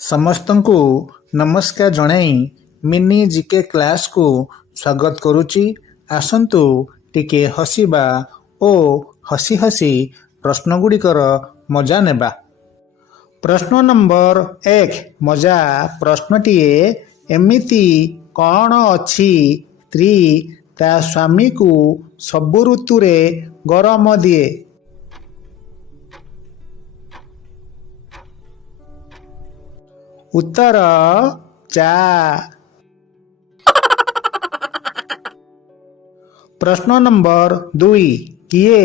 ସମସ୍ତଙ୍କୁ ନମସ୍କାର ଜଣାଇ ମିନି ଜିକେ କ୍ଲାସକୁ ସ୍ୱାଗତ କରୁଛି। ଆସନ୍ତୁ ଟିକେ ହସିବା ଓ ହସି ହସି ପ୍ରଶ୍ନଗୁଡ଼ିକର ମଜା ନେବା। ପ୍ରଶ୍ନ ନମ୍ବର 1 ମଜା ପ୍ରଶ୍ନଟିଏ, ଏମିତି କ'ଣ ଅଛି ସ୍ତ୍ରୀ ତା ସ୍ୱାମୀକୁ ସବୁ ଋତୁରେ ଗରମ ଦିଏ? ଉତ୍ତର ଚା। ପ୍ରଶ୍ନ ନମ୍ବର 2 କିଏ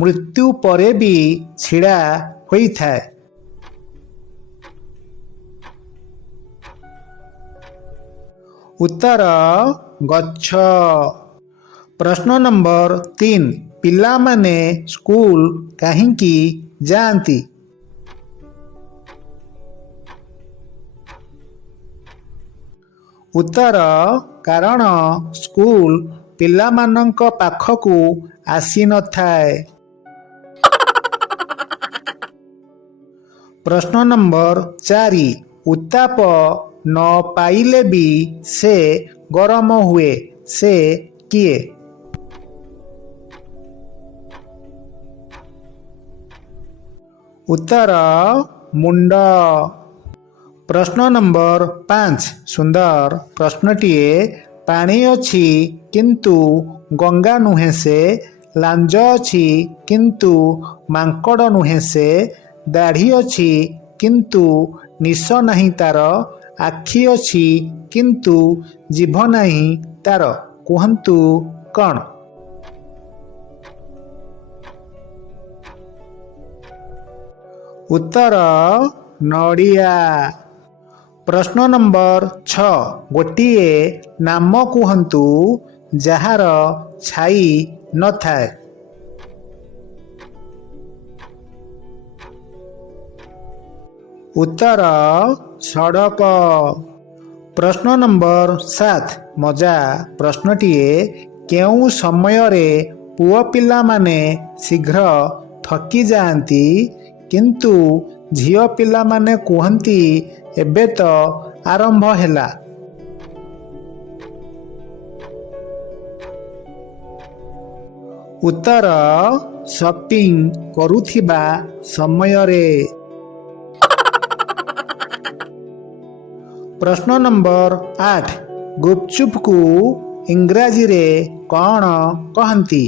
ମୃତ୍ୟୁ ପରେ ବି ଛିଡ଼ା ହୋଇଥାଏ? ଉତ୍ତର ଗଛ। ପ୍ରଶ୍ନ ନମ୍ବର 3 ପିଲାମାନେ ସ୍କୁଲ କାହିଁକି ଯାଆନ୍ତି? ଉତ୍ତର କାରଣ ସ୍କୁଲ ପିଲାମାନଙ୍କ ପାଖକୁ ଆସିନଥାଏ। ପ୍ରଶ୍ନ ନମ୍ବର 4 ଉତ୍ତାପ ନ ପାଇଲେ ବି ସେ ଗରମ ହୁଏ, ସେ କିଏ? ଉତ୍ତର ମୁଣ୍ଡ। ପ୍ରଶ୍ନ ନମ୍ବର 5 ସୁନ୍ଦର ପ୍ରଶ୍ନଟିଏ, ପାଣି ଅଛି କିନ୍ତୁ ଗଙ୍ଗା ନୁହେଁ ସେ, ଲାଞ୍ଜ ଅଛି କିନ୍ତୁ ମାଙ୍କଡ଼ ନୁହେଁ ସେ, ଦାଢ଼ି ଅଛି କିନ୍ତୁ ନିଶ ନାହିଁ ତାର, ଆଖି ଅଛି କିନ୍ତୁ ଜିଭ ନାହିଁ ତାର, କୁହନ୍ତୁ କ'ଣ? ଉତ୍ତର ନଡ଼ିଆ। ପ୍ରଶ୍ନ ନମ୍ବର 6 ଗୋଟିଏ ନାମ କୁହନ୍ତୁ ଯାହାର ଛାଇ ନଥାଏ? ଉତ୍ତର ସଡ଼କ। ପ୍ରଶ୍ନ ନମ୍ବର 7 ମଜା ପ୍ରଶ୍ନଟିଏ, କେଉଁ ସମୟରେ ପୁଅ ପିଲାମାନେ ଶୀଘ୍ର ଥକି ଯାଆନ୍ତି କିନ୍ତୁ ଝିଅ ପିଲାମାନେ କୁହନ୍ତି ଏବେ ତ ଆରମ୍ଭ ହେଲା? ଉତ୍ତର ସପିଂ କରୁଥିବା ସମୟରେ। ପ୍ରଶ୍ନ ନମ୍ବର 8 ଗୁପଚୁପକୁ ଇଂରାଜୀରେ କ'ଣ କହନ୍ତି?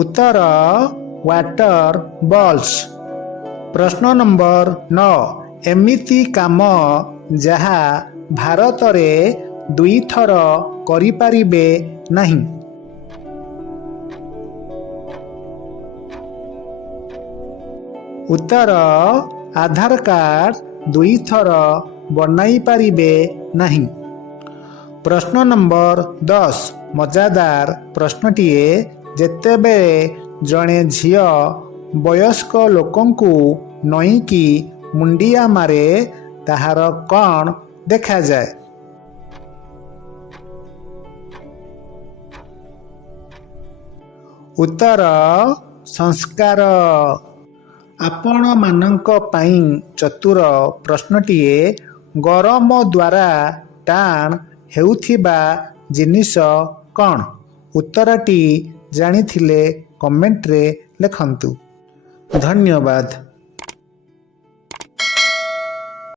ଉତ୍ତର ୱାଟର ବଲ୍ସ। ପ୍ରଶ୍ନ ନମ୍ବର 9 ଏମିତି କାମ ଯାହା ଭାରତରେ 2 ଥର କରିପାରିବେ ନାହିଁ? ଉତ୍ତର ଆଧାର କାର୍ଡ 2 ଥର ବନାଇ ପାରିବେ ନାହିଁ। ପ୍ରଶ୍ନ ନମ୍ବର 10 ମଜାଦାର ପ୍ରଶ୍ନଟିଏ, ଯେତେବେଳେ ଜଣେ ଝିଅ ବୟସ୍କ ଲୋକଙ୍କୁ ନଇଁକି ମୁଣ୍ଡିଆ ମାରେ ତାହାର କ'ଣ ଦେଖାଯାଏ? ଉତ୍ତର ସଂସ୍କାର। ଆପଣମାନଙ୍କ ପାଇଁ ଚତୁର ପ୍ରଶ୍ନଟିଏ, ଗରମ ଦ୍ୱାରା ଟାଣ ହେଉଥିବା ଜିନିଷ କ'ଣ? ଉତ୍ତରଟି ଜାଣିଥିଲେ କମେଣ୍ଟରେ ଲେଖନ୍ତୁ। ଧନ୍ୟବାଦ।